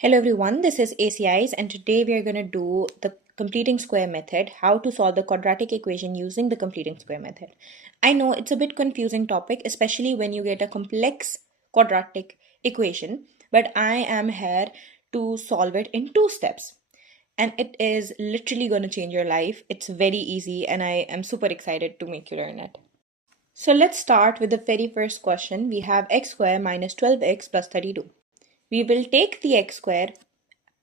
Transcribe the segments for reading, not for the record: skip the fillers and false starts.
Hello everyone, this is ACIs and today we are going to do the completing square method, how to solve the quadratic equation using the completing square method. I know it's a bit confusing topic, especially when you get a complex quadratic equation, but I am here to solve it in 2 steps. And it is literally going to change your life. It's very easy and I am super excited to make you learn it. So let's start with the very first question. We have x squared minus 12x plus 32. We will take the x square,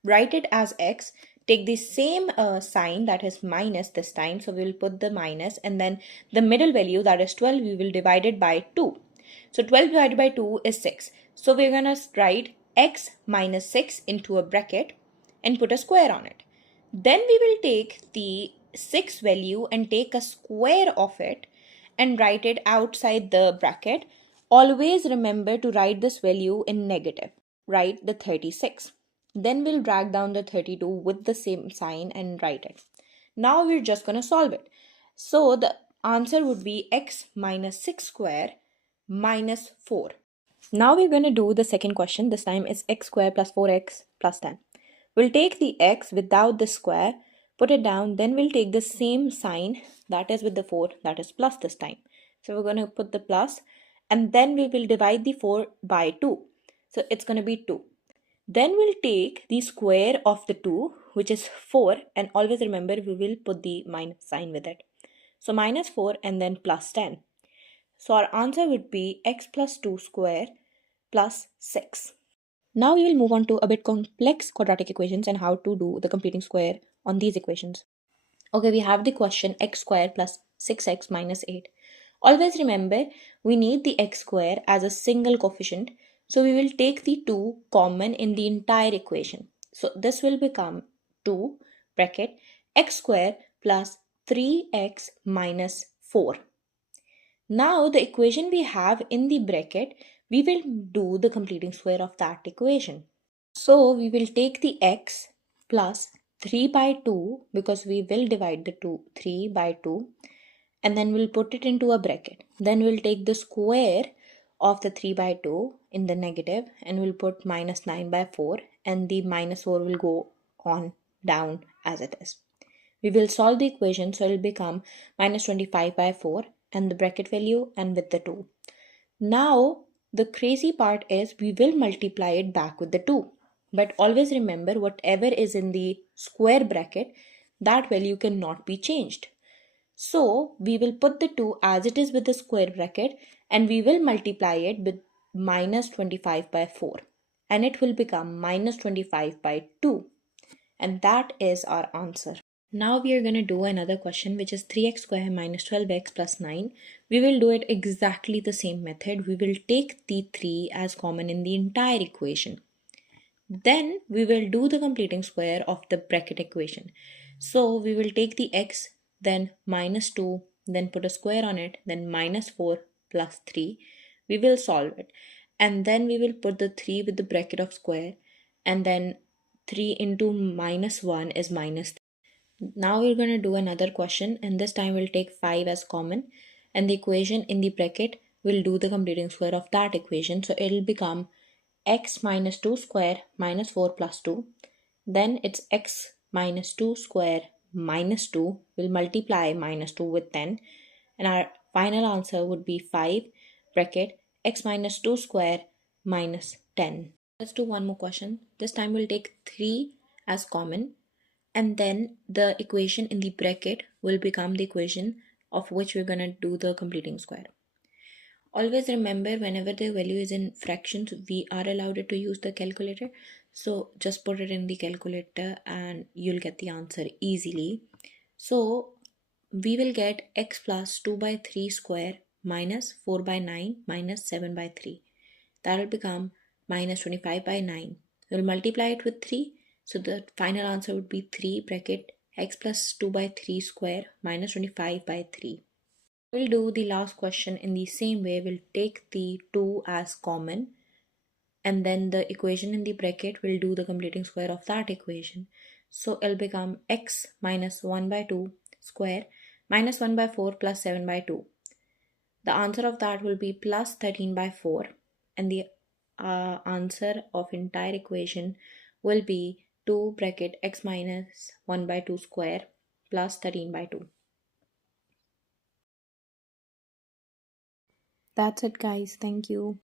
write it as x, take the same sign, that is minus this time, so we will put the minus, and then the middle value, that is 12, we will divide it by 2. So 12 divided by 2 is 6. So we're going to write x minus 6 into a bracket and put a square on it. Then we will take the 6 value and take a square of it and write it outside the bracket. Always remember to write this value in negative. Write the 36. Then we'll drag down the 32 with the same sign and write it. Now we're just going to solve it. So the answer would be x minus 6 square minus 4. Now we're going to do the second question. This time it's x squared plus 4x plus 10. We'll take the x without the square, put it down, then we'll take the same sign, that is with the 4, that is plus this time. So we're going to put the plus and then we will divide the 4 by 2. So it's going to be 2. Then we'll take the square of the 2, which is 4, and always remember we will put the minus sign with it. So minus 4 and then plus 10. So our answer would be x plus 2 square plus 6. Now we will move on to a bit complex quadratic equations and how to do the completing square on these equations. Okay, we have the question x squared plus 6x minus 8. Always remember we need the x square as a single coefficient. So we will take the 2 common in the entire equation. So this will become 2 bracket x square plus 3x minus 4. Now the equation we have in the bracket, we will do the completing square of that equation. So we will take the x plus 3 by 2 because we will divide the 3 by 2 and then we'll put it into a bracket. Then we'll take the square of the 3 by 2 in the negative and we'll put minus 9 by 4 and the minus 4 will go on down as it is. We will solve the equation, so it will become minus 25 by 4 and the bracket value and with the 2. Now the crazy part is we will multiply it back with the 2. But always remember whatever is in the square bracket, that value cannot be changed. So we will put the 2 as it is with the square bracket and we will multiply it with minus 25 by 4 and it will become minus 25 by 2, and that is our answer. Now we are going to do another question, which is 3x squared minus 12x plus 9. We will do it exactly the same method. We will take the 3 as common in the entire equation. Then we will do the completing square of the bracket equation. So we will take the x, then minus 2, then put a square on it, then minus 4 plus 3. We will solve it. And then we will put the 3 with the bracket of square, and then 3 into minus 1 is minus 3. Now we're going to do another question, and this time we'll take 5 as common and the equation in the bracket will do the completing square of that equation. So it'll become x minus 2 square minus 4 plus 2. Then it's x minus 2 square minus 2. We'll multiply minus 2 with 10 and our final answer would be 5 bracket x minus 2 square minus 10. Let's do one more question. This time we'll take 3 as common and then the equation in the bracket will become the equation of which we're going to do the completing square. Always remember whenever the value is in fractions, we are allowed to use the calculator. So just put it in the calculator and you'll get the answer easily. So we will get x plus 2 by 3 square minus 4 by 9 minus 7 by 3. That will become minus 25 by 9. We'll multiply it with 3. So the final answer would be 3 bracket x plus 2 by 3 square minus 25 by 3. We'll do the last question in the same way. We'll take the 2 as common and then the equation in the bracket will do the completing square of that equation. So it'll become x minus 1 by 2 square minus 1 by 4 plus 7 by 2. The answer of that will be plus 13 by 4 and the answer of entire equation will be 2 bracket x minus 1 by 2 square plus 13 by 2. That's it, guys. Thank you.